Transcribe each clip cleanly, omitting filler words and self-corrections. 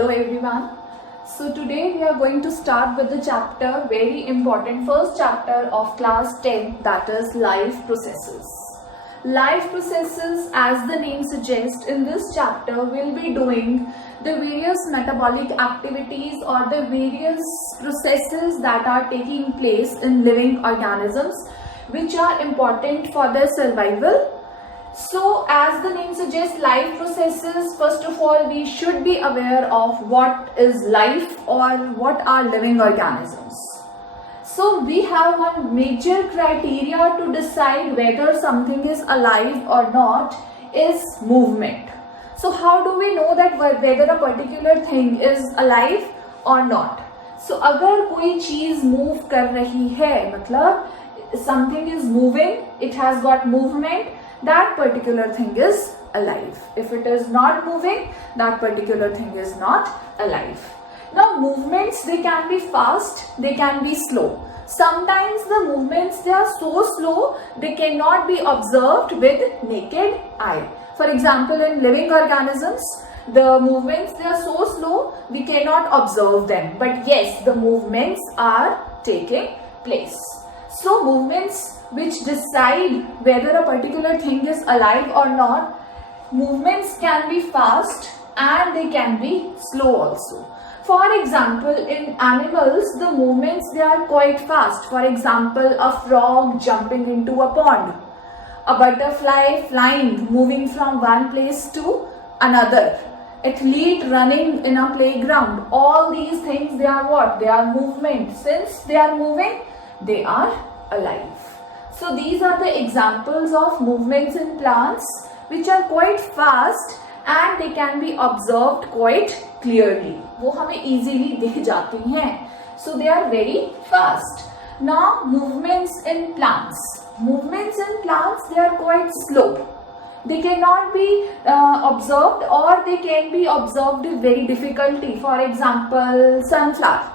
Hello everyone. So today we are going to start with the chapter, very important first chapter of class 10, that is life processes. Life processes, as the name suggests, in this chapter we'll be doing the various metabolic activities or the various processes that are taking place in living organisms which are important for their survival. So as the name suggests, life processes, first of all we should be aware of what is life or what are living organisms. So we have one major criteria to decide whether something is alive or not is movement. So how do we know that whether a particular thing is alive or not? So अगर कोई चीज move कर रही है, मतलब something is moving, it has got movement, that particular thing is alive. If it is not moving, that particular thing is not alive. Now movements, they can be fast, they can be slow. Sometimes the movements, they are so slow they cannot be observed with naked eye. For example, in living organisms, the movements, they are so slow we cannot observe them, but yes, the movements are taking place. So movements which decide whether a particular thing is alive or not, movements can be fast and they can be slow also. For example, in animals, the movements, they are quite fast. For example, a frog jumping into a pond, a butterfly flying, moving from one place to another, athlete running in a playground. All these things, they are what? They are movement. Since they are moving, they are alive. So these are the examples of movements in plants which are quite fast and they can be observed quite clearly. वो हमें easily दिख जाती हैं. So they are very fast. Now movements in plants. Movements in plants, they are quite slow. They cannot be observed, or they can be observed with very difficulty. For example, sunflower.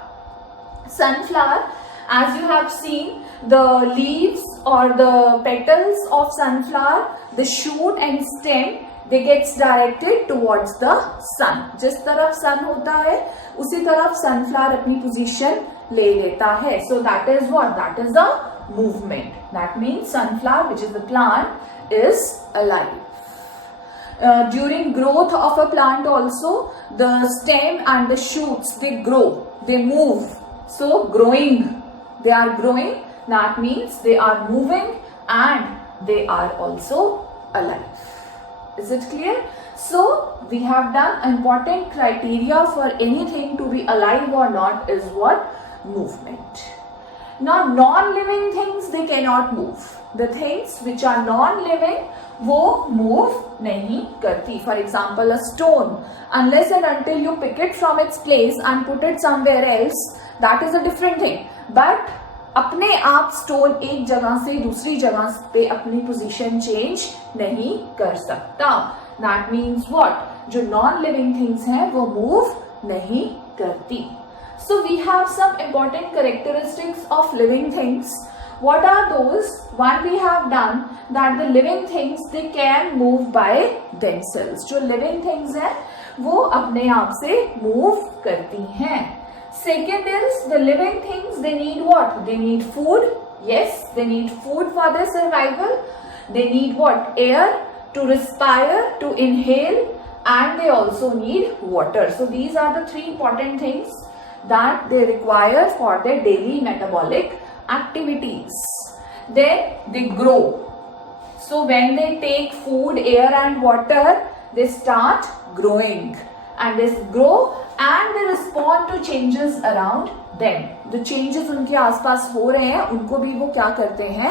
Sunflower, as you have seen, the leaves or the petals of sunflower, the shoot and stem, they gets directed towards the sun. जिस तरफ sun होता है, उसी तरफ sunflower अपनी position ले लेता है. So that is what? That is the movement. That means sunflower, which is the plant, is alive. During growth of a plant also, the stem and the shoots, they grow, they move. So growing, they are growing. That means they are moving and they are also alive. Is it clear? So we have done important criteria for anything to be alive or not is what? Movement. Now non-living things, they cannot move. The things which are non-living, वो move नहीं करती. For example, a stone, unless and until you pick it from its place and put it somewhere else, that is a different thing. But अपने आप stone एक जगह से दूसरी जगह पे अपनी पोजीशन चेंज नहीं कर सकता. That means what? जो नॉन लिविंग थिंग्स हैं वो मूव नहीं करती. So we have some important characteristics of living things. What are those? One, we have done that the living things, they can move by themselves. जो living things हैं वो अपने आप से move करती हैं. Second is the living things, they need what? They need food. Yes, they need food for their survival. They need what? Air to respire, to inhale, and they also need water. So these are the three important things that they require for their daily metabolic activities. Then they grow. So when they take food, air and water, they start growing. And they grow and they respond to changes around them. जो changes उनके आसपास हो रहे हैं उनको भी वो क्या करते हैं?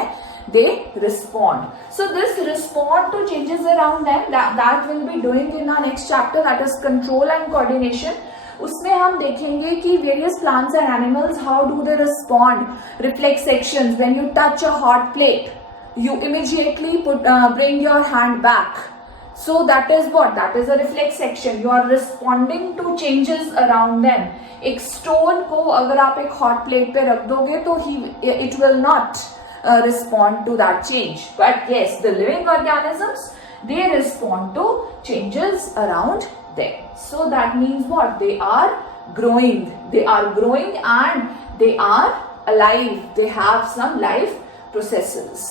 They respond. So this respond to changes around them, that will be doing in our next chapter, that is control and coordination. उसमें हम देखेंगे कि various plants and animals, how do they respond? Reflex sections. When you touch a hot plate, you immediately bring your hand back. So that is what? That is a reflex section. You are responding to changes around them. एक stone को अगर आप एक hot plate पे रख दोगे तो it will not respond to that change. But yes, the living organisms, they respond to changes around them. So that means what? They are growing. They are growing and they are alive. They have some life processes.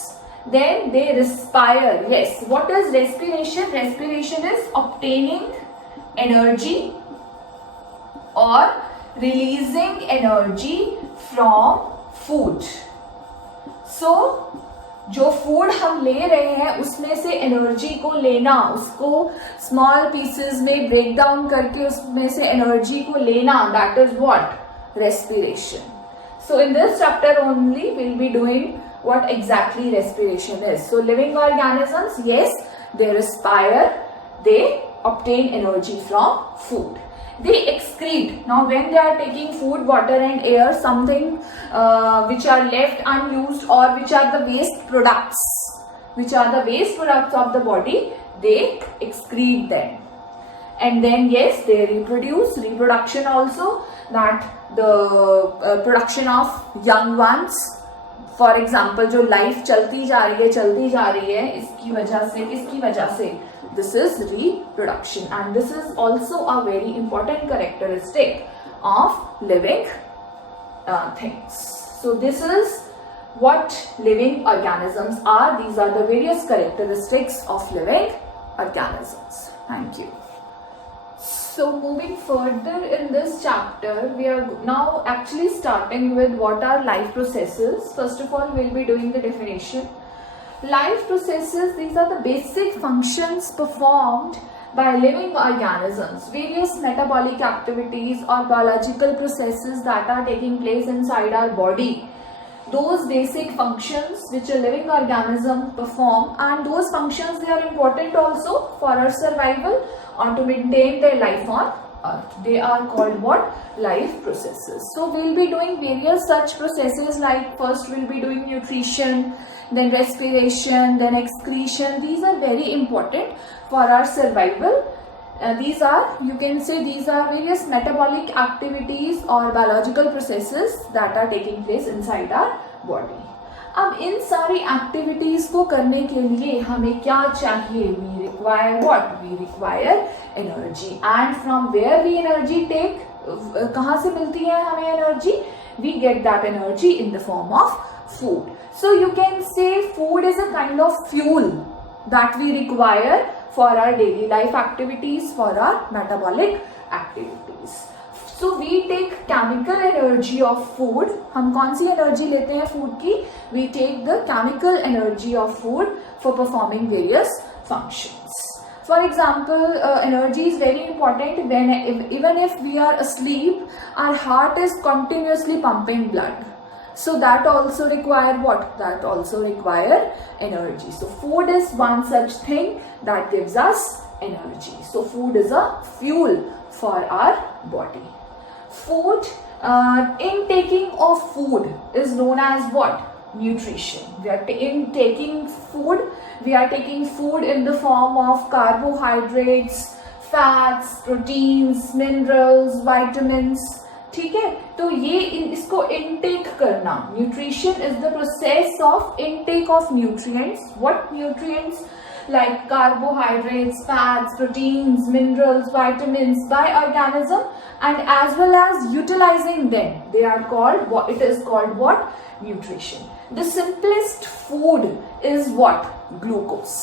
Then they respire. Yes. What is respiration? Respiration is obtaining energy or releasing energy from food. So जो food हम ले रहे हैं उसमें से energy को लेना, उसको स्मॉल पीसेस में ब्रेक डाउन करके उसमें से एनर्जी को लेना, that is what? Respiration. So in this chapter only will be doing what exactly respiration is. So living organisms, yes, they respire, they obtain energy from food. They excrete. Now when they are taking food, water and air, something which are left unused or which are the waste products, of the body, they excrete them. And then yes, they reproduce. Reproduction also, that the production of young ones. For example जो life चलती जा रही है इसकी वजह से, किसकी वजह से? This is reproduction and this is also a very important characteristic of living things. So this is what living organisms are. These are the various characteristics of living organisms. Thank you. So moving further in this chapter, we are now actually starting with what are life processes. First of all, we'll be doing the definition. Life processes, these are the basic functions performed by living organisms, various metabolic activities or biological processes that are taking place inside our body. Those basic functions which a living organism perform, and those functions, they are important also for our survival or to maintain their life on earth. They are called what? Life processes. So we'll be doing various such processes, like first we'll be doing nutrition, then respiration, then excretion. These are very important for our survival. These are, you can say, these are various metabolic activities or biological processes that are taking place inside our body. अब इन सारी activities को करने के लिए हमें क्या चाहिए? We require what? We require energy. And from where we energy take? कहाँ से मिलती है हमें energy? We get that energy in the form of food. So you can say food is a kind of fuel that we require for our daily life activities, for our metabolic activities. So we take chemical energy of food. हम कौन सी energy लेते हैं food की? We take the chemical energy of food for performing various functions. For example, energy is very important when even if we are asleep, our heart is continuously pumping blood. So that also require what? That also require energy. So food is one such thing that gives us energy. So food is a fuel for our body. Food, intaking of food is known as what? Nutrition. We are taking food. We are taking food in the form of carbohydrates, fats, proteins, minerals, vitamins. ठीक है, तो ये इसको intake करना. Nutrition is the process of intake of nutrients. What nutrients? Like carbohydrates, fats, proteins, minerals, vitamins by organism, and as well as utilizing them. They are called what? It is called what? Nutrition. The simplest food is what? Glucose.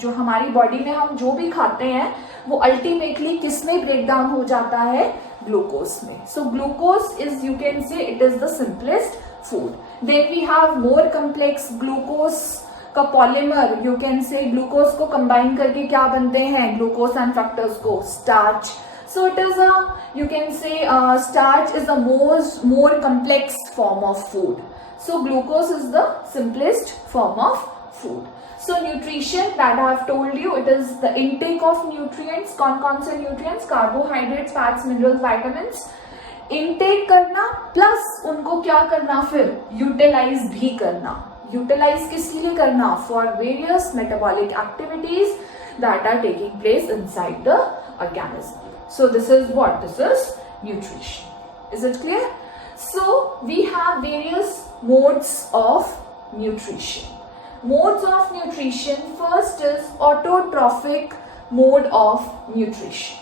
जो हमारी body में हम जो भी खाते हैं वो ultimately किस में ब्रेक डाउन हो जाता है? ग्लूकोज में. So glucose is, you can say, it is the simplest food. Then we have more complex. Glucose का polymer, you can say, glucose को कंबाइन करके क्या बनते हैं? ग्लूकोज एंड फ्रक्टोज को starch. So it is a, you can say, starch is the more complex form of food. So glucose is the simplest form of food. So nutrition, that I have told you, it is the intake of nutrients. कौन से nutrients? Carbohydrates, fats, minerals, vitamins. Intake करना plus उनको क्या करना? फिर utilize भी करना. Utilize किसके लिए करना? For various metabolic activities that are taking place inside the organism. So this is what? This is nutrition. Is it clear? So we have various modes of nutrition. Modes of nutrition. First is autotrophic mode of nutrition.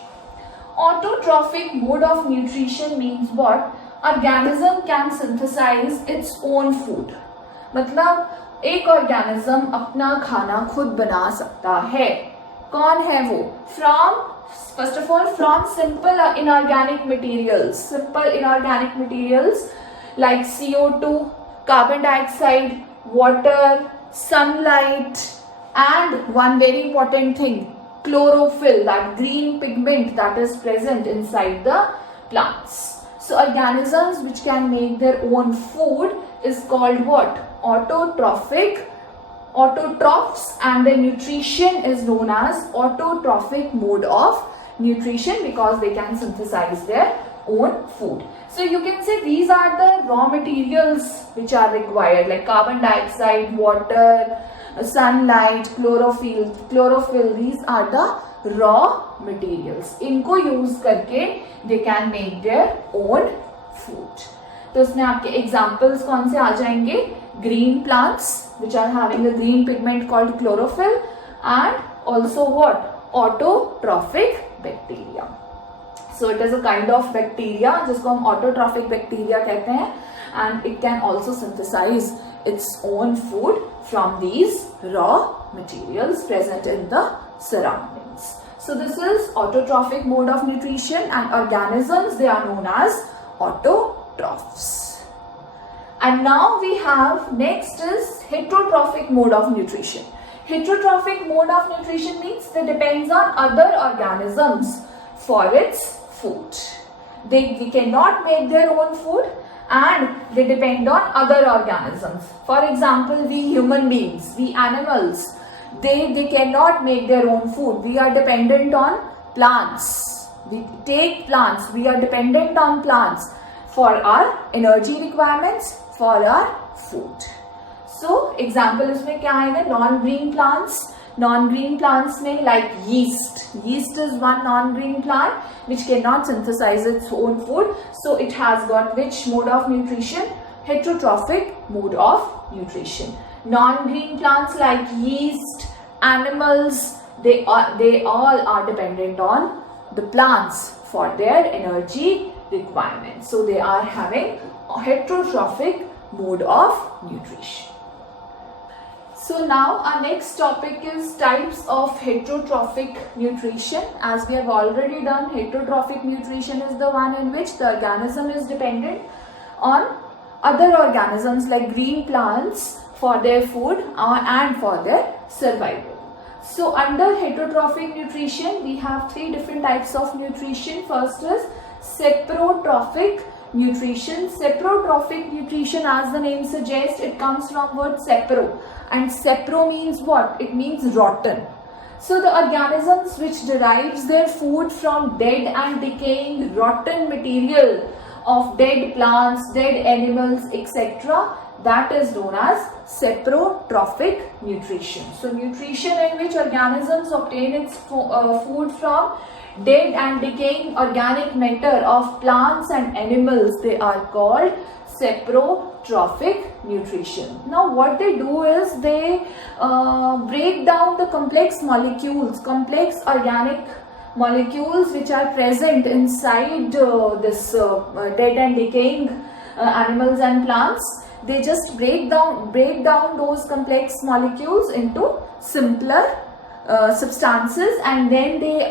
Autotrophic mode of nutrition means what? Organism can synthesize its own food. मतलब एक organism अपना खाना खुद बना सकता है. कौन है वो? From first of all, from simple inorganic materials. Simple inorganic materials like CO2, carbon dioxide, water, sunlight, and one very important thing, chlorophyll, that green pigment that is present inside the plants. So organisms which can make their own food is called what? Autotrophic. Autotrophs, and their nutrition is known as autotrophic mode of nutrition because they can synthesize their own food. So you can say these are the raw materials which are required, like carbon dioxide, water, sunlight, chlorophyll. These are the raw materials. इनको use करके they can make their own food. तो इसमें आपके examples कौन से आ जाएंगे? Green plants which are having a green pigment called chlorophyll, and also what? Autotrophic bacteria. So it is a kind of bacteria जिसको हम autotrophic bacteria कहते हैं, and it can also synthesize its own food from these raw materials present in the surroundings. So this is autotrophic mode of nutrition, and organisms, they are known as autotrophs. And now we have next is heterotrophic mode of nutrition. Heterotrophic mode of nutrition means that depends on other organisms for its food. They cannot make their own food and they depend on other organisms. For example, we human beings, we animals, they cannot make their own food. We are dependent on plants. We take plants. We are dependent on plants for our energy requirements, for our food. So example इसमें क्या आएगा? Non-green plants. Non-green plants में like yeast. Yeast is one non-green plant which cannot synthesize its own food. So it has got which mode of nutrition? Heterotrophic mode of nutrition. Non-green plants like yeast, animals, they all are dependent on the plants for their energy requirements. So they are having a heterotrophic mode of nutrition. So now our next topic is types of heterotrophic nutrition. As we have already done, heterotrophic nutrition is the one in which the organism is dependent on other organisms like green plants for their food and for their survival. So under heterotrophic nutrition, we have three different types of nutrition. First is saprotrophic nutrition. Saprotrophic nutrition, as the name suggests, it comes from word sapro, and sapro means what? It means rotten. So the organisms which derives their food from dead and decaying rotten material of dead plants, dead animals, etc., that is known as saprotrophic nutrition. So nutrition in which organisms obtain its food from dead and decaying organic matter of plants and animals, they are called saprotrophic nutrition. Now what they do is they break down the complex molecules, complex organic molecules which are present inside this dead and decaying animals and plants. They just break down those complex molecules into simpler substances, and then they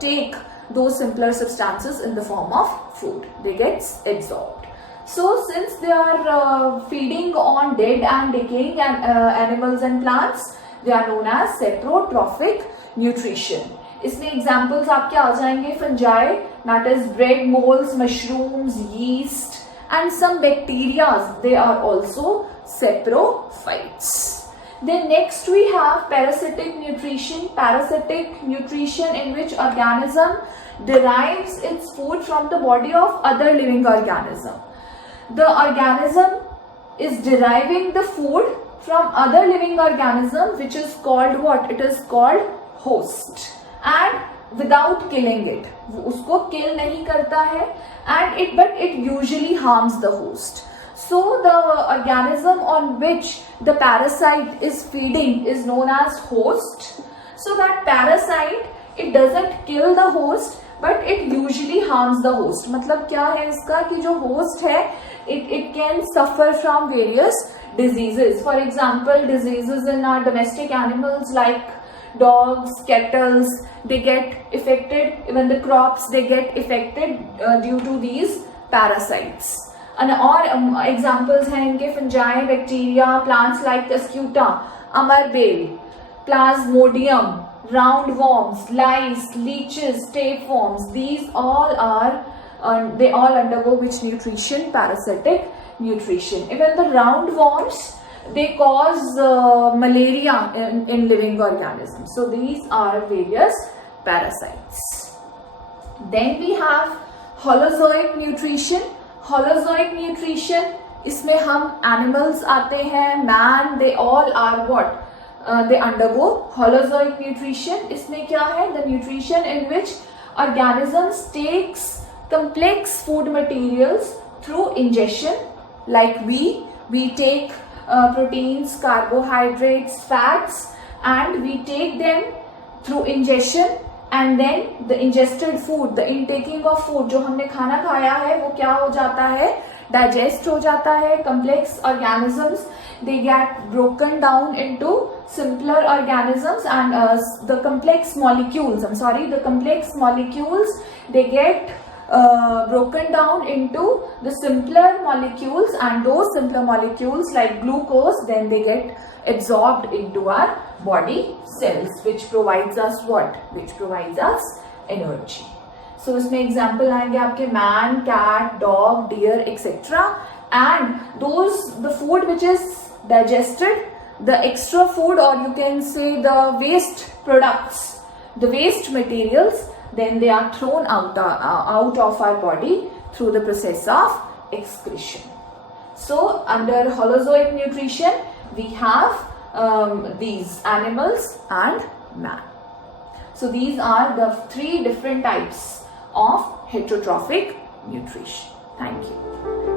take those simpler substances in the form of food. They get absorbed. So since they are feeding on dead and decaying animals and plants, they are known as saprotrophic nutrition. इसमें examples आपके आ जाएंगे fungi, that is bread molds, mushrooms, yeast, and some bacteria. They are also saprophytes. Then next we have parasitic nutrition. Parasitic nutrition in which organism derives its food from the body of other living organism. The organism is deriving the food from other living organism, which is called what? It is called host, and without killing it. उसको kill नहीं करता है, and but it usually harms the host. So the organism on which the parasite is feeding is known as host. So that parasite, it doesn't kill the host, but it usually harms the host. मतलब क्या है इसका कि जो host है it can suffer from various diseases. For example, diseases in our domestic animals like dogs, cattle, they get affected. Even the crops, they get affected due to these parasites. और examples हैं इनके fungi, bacteria, plants like Cuscuta, Amarbale, Plasmodium, roundworms, lice, leeches, tapeworms. These all are they all undergo which nutrition? Parasitic nutrition. Even the roundworms, they cause malaria in living organisms. So these are various parasites. Then we have holozoic nutrition. Holozoic nutrition, इसमें हम animals आते हैं, man, they all are what? They undergo holozoic nutrition. इसमें क्या है? The nutrition in which organisms takes complex food materials through ingestion, like we take proteins, carbohydrates, fats, and we take them through ingestion, and then the ingested food, the intaking of food, जो हमने खाना खाया है वो क्या हो जाता है? Digest हो जाता है. Complex organisms, they get broken down into simpler organisms, and the complex molecules, the complex molecules, they get broken down into the simpler molecules, and those simpler molecules like glucose, then they get absorbed into our body cells, which provides us what? Which provides us energy. So इसमें example आएंगे आपके man, cat, dog, deer, etc. And the food which is digested, the extra food, or you can say the waste products, the waste materials, then they are thrown out of our body through the process of excretion. So under holozoic nutrition, we have these animals and man. So these are the 3 different types of heterotrophic nutrition. Thank you.